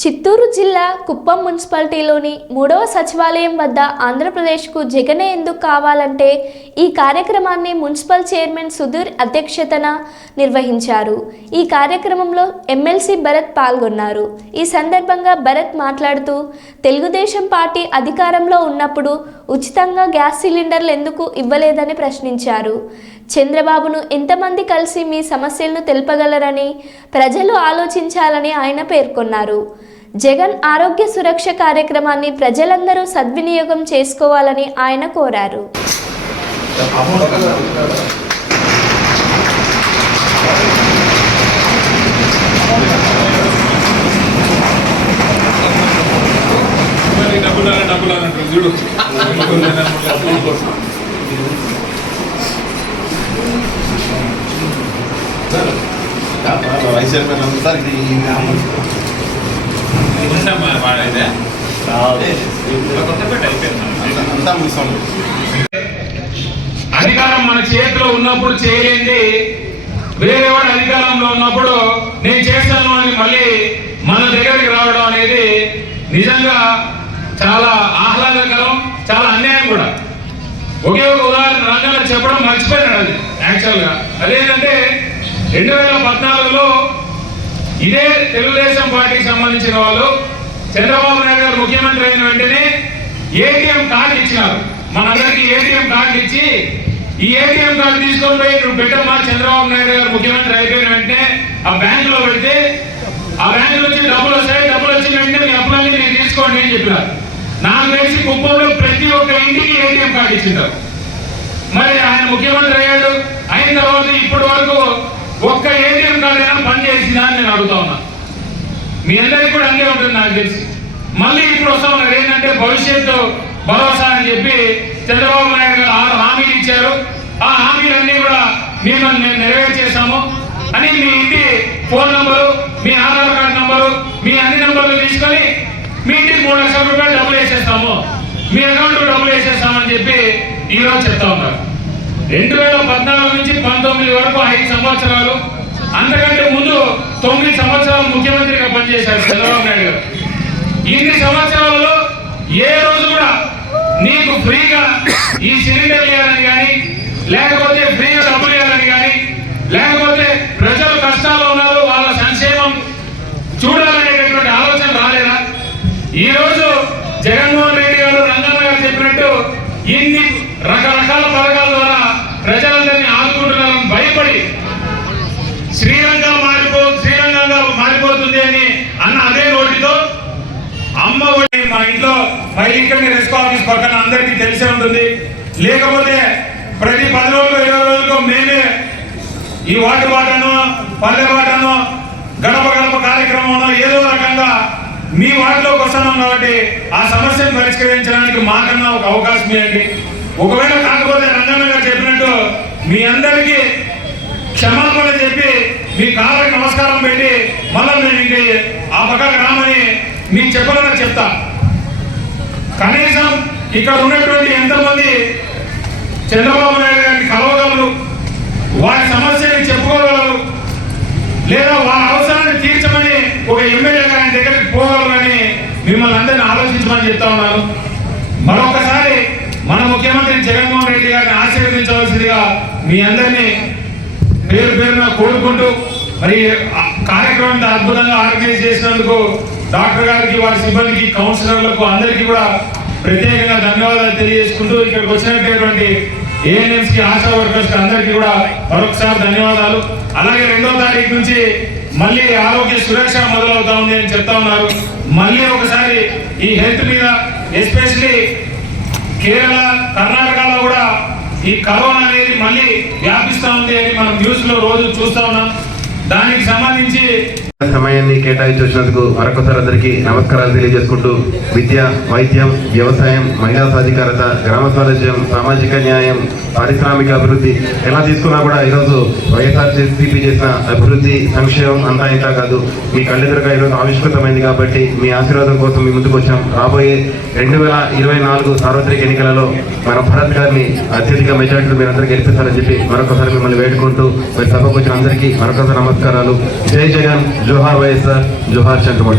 చిత్తూరు జిల్లా కుప్పం మున్సిపాలిటీలోని మూడవ సచివాలయం వద్ద ఆంధ్రప్రదేశ్కు జగనే ఎందుకు కావాలంటే ఈ కార్యక్రమాన్ని మున్సిపల్ చైర్మన్ సుధీర్ అధ్యక్షతన నిర్వహించారు. ఈ కార్యక్రమంలో ఎమ్మెల్సీ భరత్ పాల్గొన్నారు. ఈ సందర్భంగా భరత్ మాట్లాడుతూ తెలుగుదేశం పార్టీ అధికారంలో ఉన్నప్పుడు ఉచితంగా గ్యాస్ సిలిండర్లు ఎందుకు ఇవ్వలేదని ప్రశ్నించారు. చంద్రబాబును ఎంతమంది కలిసి మీ సమస్యలను తెలుపగలరని ప్రజలు ఆలోచించాలని ఆయన పేర్కొన్నారు. జగన్ ఆరోగ్య సురక్ష కార్యక్రమాన్ని ప్రజలందరూ సద్వినియోగం చేసుకోవాలని ఆయన కోరారు. వైశాఖ ఇది అధికారం మన చేతిలో ఉన్నప్పుడు చేయలేండి వేరే వాడు అధికారంలో ఉన్నప్పుడు నేను చేస్తాను అని మళ్ళీ మన దగ్గరికి రావడం అనేది నిజంగా చాలా ఆహ్లాదకరం చాలా అన్యాయం కూడా. ఒకే ఒక ఉదాహరణ రంగంలో చెప్పడం మర్చిపోయినాడు అది యాక్చువల్గా అదేంటంటే రెండు వేల పద్నాలుగులో ఇదే తెలుగుదేశం పార్టీకి సంబంధించిన వాళ్ళు చంద్రబాబు నాయుడు గారు ముఖ్యమంత్రి అయిన వెంటనే ఏటీఎం కార్డు ఇచ్చినారు. మనందరికీ ఏటీఎం కార్డు ఇచ్చి ఈ ఏటీఎం కార్డు తీసుకొని పోయి నువ్వు పెట్టమ్మా చంద్రబాబు నాయుడు గారు ముఖ్యమంత్రి అయిపోయిన వెంటనే ఆ బ్యాంకులో పెడితే ఆ బ్యాంకు నుంచి డబ్బులు వస్తాయి డబ్బులు వచ్చిన వెంటనే మీ అప్పులన్నీ నేను తీసుకోండి అని చెప్పినారు. నాకు తెలిసి కుప్పంలో ప్రతి ఒక్క ఇంటికి ఏటీఎం కార్డు ఇచ్చింటారు మరి ఆయన ముఖ్యమంత్రి అయ్యాడు. అయిన తర్వాత ఇప్పటి వరకు ఒక్క ఏటీఎం కార్డు అయినా పని చేసిందా అని నేను అడుగుతా ఉన్నా. మీ అందరికీ కూడా అంతే ఉంటుంది నాకు తెలిసి. మళ్ళీ ఇప్పుడు వస్తా ఉన్నారు ఏంటంటే భవిష్యత్తు భరోసా అని చెప్పి చంద్రబాబు నాయుడు గారు ఆరు హామీలు ఇచ్చారు. ఆ హామీలన్నీ కూడా మేము మేము నెరవేర్చేసాము అని మీ ఇంటి ఫోన్ నంబరు మీ ఆధార్ కార్డు నంబరు మీ అన్ని నంబర్లు తీసుకొని మీ ఇంటికి మూడు లక్షల రూపాయలు డబ్బులు వేసేస్తాము. మీ అకౌంట్ డబ్బులు వేసేస్తామని చెప్పి ఈరోజు చెప్తా ఉన్నారు. రెండు వేల పద్నాలుగు నుంచి పంతొమ్మిది వరకు ఐదు సంవత్సరాలు. అంతకంటే ముందు తొమ్మిది సంవత్సరాలు ముఖ్యమంత్రిగా పనిచేశారు చంద్రబాబు నాయుడు గారు. ఇన్ని సంవత్సరాలలో ఏ రోజు కూడా నీకు ఫ్రీగా ఈ సిలిండర్ ఇవ్వాలని కానీ లేకపోతే ఫ్రీగా డబ్బులు ఇవ్వాలని కానీ లేకపోతే ప్రజలు కష్టాల్లో ఉన్నారు వాళ్ళ సంక్షేమం చూడాలనేటటువంటి ఆలోచన రాలేదా ఈ రోజు జగన్మోహన్ రెడ్డి గారు రంగన్న గారు చెప్పినట్టు ఇన్ని రకరకాల పథకాల ద్వారా ప్రజలందరినీ ఆదుకుంటున్నారని భయపడి శ్రీరంగం మారిపో శ్రీరంగంగా మారిపోతుంది అని అన్న అదే నోటితో అమ్మ ఒడి మా ఇంట్లో మైలింకని రెస్క్ ఆఫీస్ పక్కన అందరికీ తెలిసే ఉంటుంది. లేకపోతే ప్రతి పది రోజులు ఇరవై రోజులకు మేమే ఈ వాటి వాటను పల్లె వాటను గడప గడప కార్యక్రమం ఏదో రకంగా మీ వాటిలోకి వస్తున్నాం కాబట్టి ఆ సమస్యను పరిష్కరించడానికి మాకన్నా ఒక అవకాశం ఇవ్వండి. ఒకవేళ కాకపోతే రంగన్న గారు చెప్పినట్టు మీ అందరికీ క్షమాపణ చెప్పి మీ కాళ్ళకి నమస్కారం పెట్టి మళ్ళీ నేను ఇంక ఆ పక్కకు రామని మీకు చెప్పాలని చెప్తా. కనీసం ఇక్కడ ఉన్నటువంటి ఎంతమంది చంద్రబాబు నాయుడు గారిని కలవగలరు? వారి సమస్యని చెప్పుకోగలరు? లేదా వారి అవసరాన్ని తీర్చమని ఒక ఎమ్మెల్యే గారి దగ్గరికి పోగలరని మిమ్మల్ని అందరిని ఆలోచించమని చెప్తా ఉన్నాను. మరొకసారి మన ముఖ్యమంత్రి జగన్మోహన్ రెడ్డి గారిని ఆశీర్వదించవలసిందిగా మీ అందరినీ పేరు పేరున కోరుకుంటూ మరి కార్యక్రమం అద్భుతంగా ఆర్గనైజ్ చేసినందుకు డాక్టర్ గారికి వారి సిబ్బందికి కౌన్సిలర్లకు అందరికీ కూడా ప్రత్యేకంగా చేసుకుంటూ ఇక్కడికి వచ్చినటువంటి ఏఎన్ఎంస్కి ఆశా వర్కర్స్కి అందరికీ కూడా మరొకసారి ధన్యవాదాలు. అలాగే రెండో తారీఖు నుంచి మళ్ళీ ఆరోగ్య సురక్ష మొదలవుతా ఉంది అని చెప్తా ఉన్నారు. మళ్ళీ ఒకసారి ఈ హెల్త్ మీద ఎస్పెషలీ కేరళ కర్ణాటకలో కూడా ఈ కరోనా అనేది మళ్ళీ వ్యాపిస్తూ ఉంది అని మనం న్యూస్లో రోజు చూస్తా ఉన్నాం. దానికి సంబంధించి సమయాన్ని కేటాయించి వచ్చినందుకు మరొకసారి అందరికీ నమస్కారాలు తెలియజేసుకుంటూ విద్య వైద్యం వ్యవసాయం మహిళా సాధికారత గ్రామ స్వరాజ్యం సామాజిక న్యాయం పారిశ్రామిక అభివృద్ధి ఎలా తీసుకున్నా కూడా ఈరోజు వైఎస్ఆర్సీపీ చేసిన అభివృద్ధి సంక్షేమం అంతా ఇంకా కాదు. మీ కళ్ళెదురుగా ఈరోజు ఆవిష్కృతమైంది కాబట్టి మీ ఆశీర్వాదం కోసం మీ ముందుకు వచ్చాం. రాబోయే రెండు వేల ఇరవై నాలుగు సార్వత్రిక ఎన్నికలలో మన భరత్ గారిని అత్యధిక మెజార్టీలు మీరు గెలిపిస్తారని చెప్పి మరొకసారి మిమ్మల్ని వేడుకుంటూ మరి సభకు వచ్చిన అందరికీ మరొకసారి నమస్కారాలు. జై జగన్ జోహార్ వైఎస్ఆర్ జోహార్ చంద్రబాబు